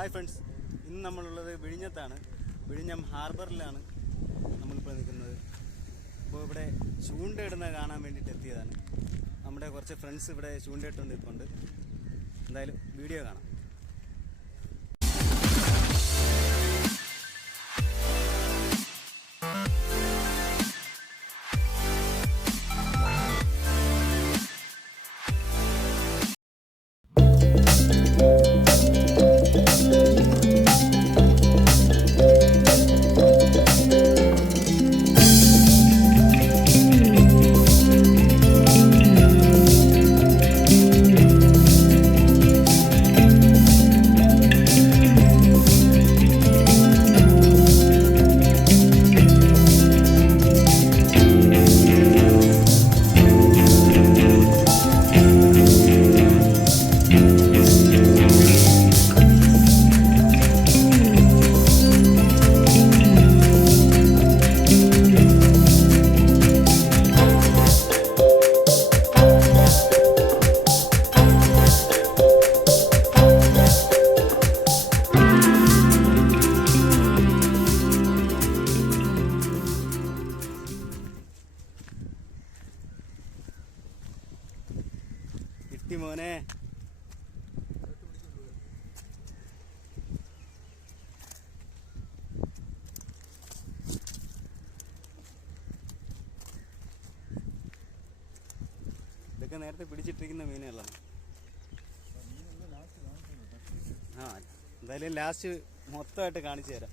Hi friends, ഇന്ന് നമ്മളുള്ളത് വിഴിഞ്ഞത്താണ്. വിഴിഞ്ഞം ഹാർബറിലാണ് നമ്മളിപ്പോൾ നിൽക്കുന്നത്. അപ്പോൾ ഇവിടെ ചൂണ്ടയിടുന്നത് കാണാൻ വേണ്ടിയിട്ട് എത്തിയതാണ്. നമ്മുടെ കുറച്ച് ഫ്രണ്ട്സ് ഇവിടെ ചൂണ്ടയിട്ടുകൊണ്ട് നിൽപ്പുണ്ട്. എന്തായാലും വീഡിയോ കാണാം. മോനെ ഇതൊക്കെ നേരത്തെ പിടിച്ചിട്ടിരിക്കുന്ന മീനുകളാണ്. എന്തായാലും ലാസ്റ്റ് മൊത്തമായിട്ട് കാണിച്ചു തരാം.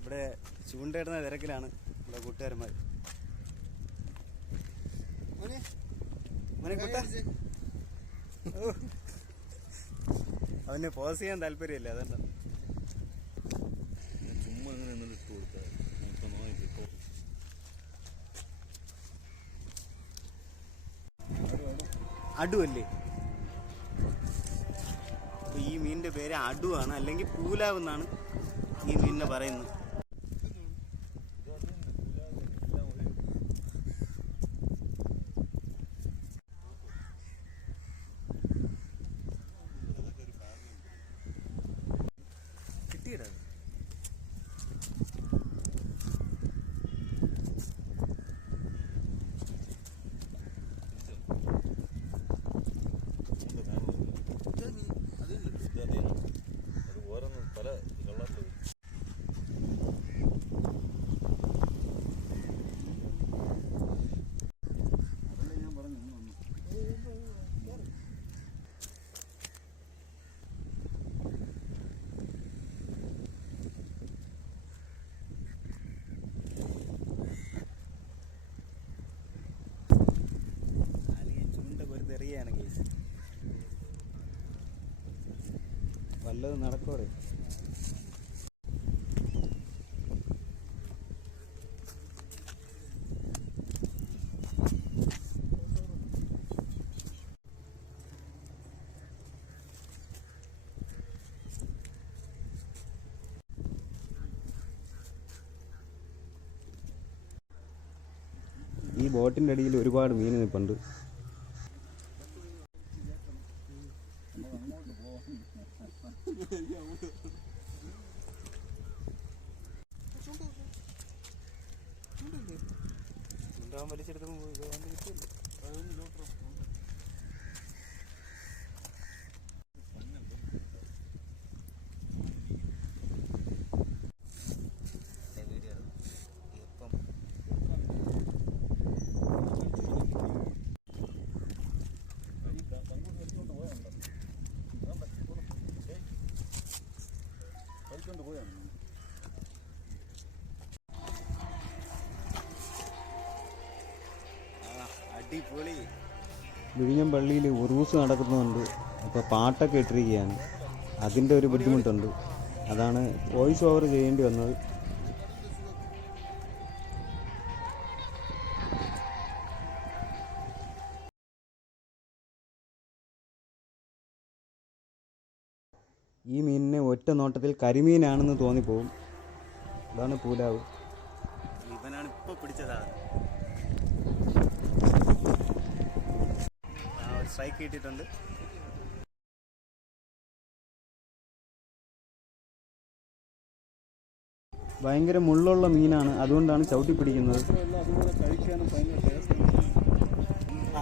ഇവിടെ ചൂണ്ടയിടുന്ന തിരക്കിലാണ് ഇവിടെ കൂട്ടുകാരന്മാർ. അവന് പോസ് ചെയ്യാൻ താല്പര്യമില്ല, അതുകൊണ്ടാണ്. ചുമ്മാ അങ്ങനെ ഇട്ട് കൊടുത്താൽ അടുവല്ലേ? ഈ മീനിന്റെ പേര് അടുവാണ്, അല്ലെങ്കിൽ പൂലാവ് എന്നാണ് ഈ മീനിനെ പറയുന്നത്. കിട്ടിയിടാ പല കളറിൽ വല്ലതും നടക്കോടെ. ഈ ബോട്ടിൻ്റെ അടിയിൽ ഒരുപാട് മീൻ നിൽപ്പുണ്ട്. വലിച്ചെടുത്ത് അടിപൊളി. വിഴിഞ്ഞം പള്ളിയിൽ ഉറൂസ് നടക്കുന്നുണ്ട്. അപ്പോൾ പാട്ടൊക്കെ ഇട്ടിരിക്കുകയാണ്. അതിൻ്റെ ഒരു ബുദ്ധിമുട്ടുണ്ട്. അതാണ് വോയിസ് ഓവർ ചെയ്യേണ്ടി വന്നത്. ഈ മീനിനെ ഒറ്റ നോട്ടത്തിൽ കരിമീനാണെന്ന് തോന്നിപ്പോവും. അതാണ് പൂലാവ്. ഇവനാണ് ഇപ്പോൾ പിടിച്ചതാണ്. സ്ട്രൈക്ക് കിട്ടിയിട്ടുണ്ട്. ഭയങ്കര മുള്ളുള്ള മീനാണ്, അതുകൊണ്ടാണ് ചവിട്ടി പിടിക്കുന്നത്. അതുപോലെ കഴിക്കാനും ഭയങ്കര ടേസ്റ്റ്.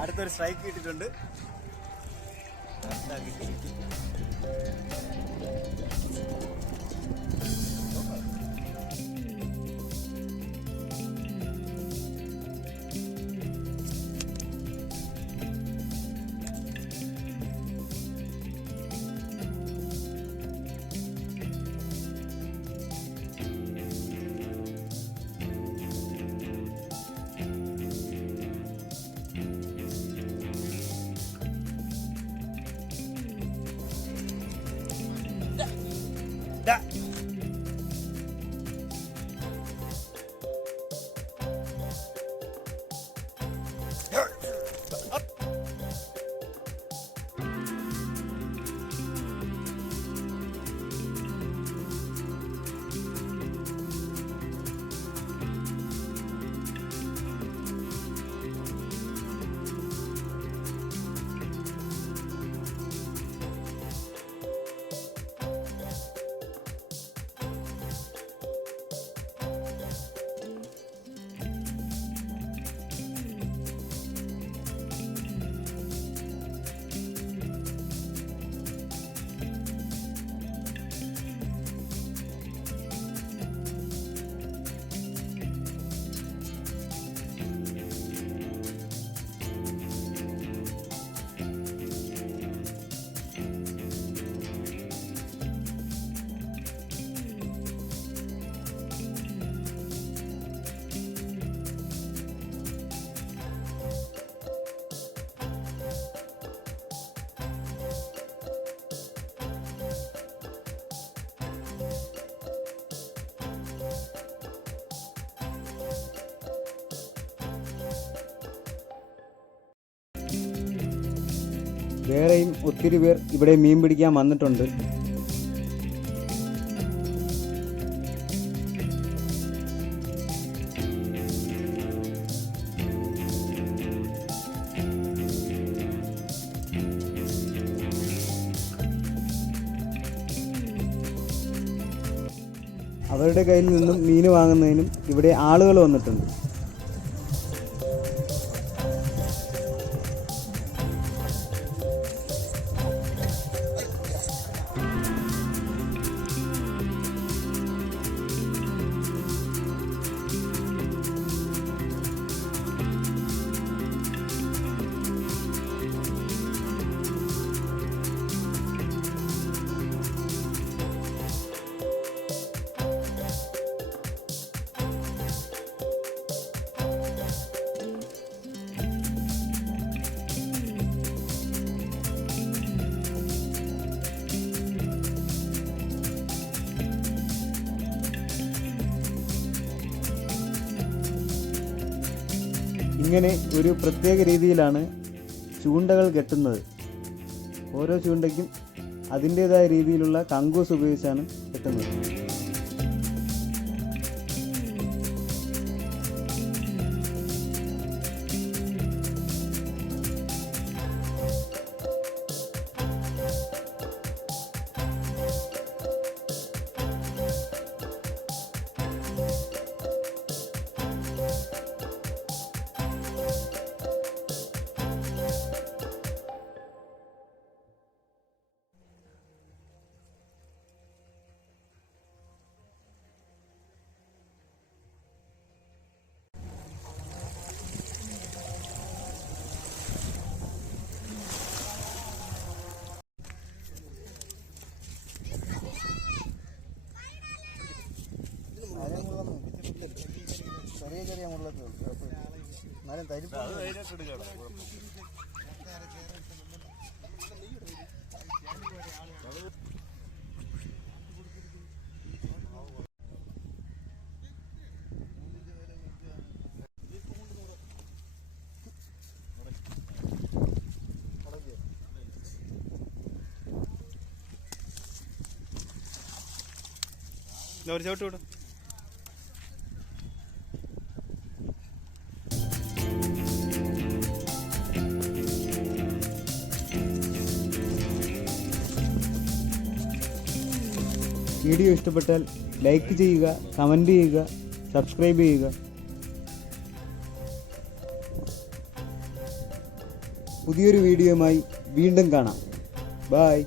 അടുത്തൊരു സ്ട്രൈക്ക് കിട്ടിയിട്ടുണ്ട്. വേറെയും ഒത്തിരി പേർ ഇവിടെ മീൻ പിടിക്കാൻ വന്നിട്ടുണ്ട്. അവരുടെ കയ്യിൽ നിന്നും മീൻ വാങ്ങുന്നതിനും ഇവിടെ ആളുകൾ വന്നിട്ടുണ്ട്. ഇങ്ങനെ ഒരു പ്രത്യേക രീതിയിലാണ് ചൂണ്ടകൾ കെട്ടുന്നത്. ഓരോ ചൂണ്ടയ്ക്കും അതിൻ്റേതായ രീതിയിലുള്ള കങ്കൂസ് ഉപയോഗിച്ചാണ് കെട്ടുന്നത്. ചെറിയ മുള്ളൊക്കെ ഉള്ളൂ. എന്നാലും തരിപ്പ് ഒരു ചവിട്ട് വിടും. വീഡിയോ ഇഷ്ടപ്പെട്ടാൽ ലൈക്ക് ചെയ്യുക, കമൻറ്റ് ചെയ്യുക, സബ്സ്ക്രൈബ് ചെയ്യുക. പുതിയൊരു വീഡിയോയുമായി വീണ്ടും കാണാം. ബായ്.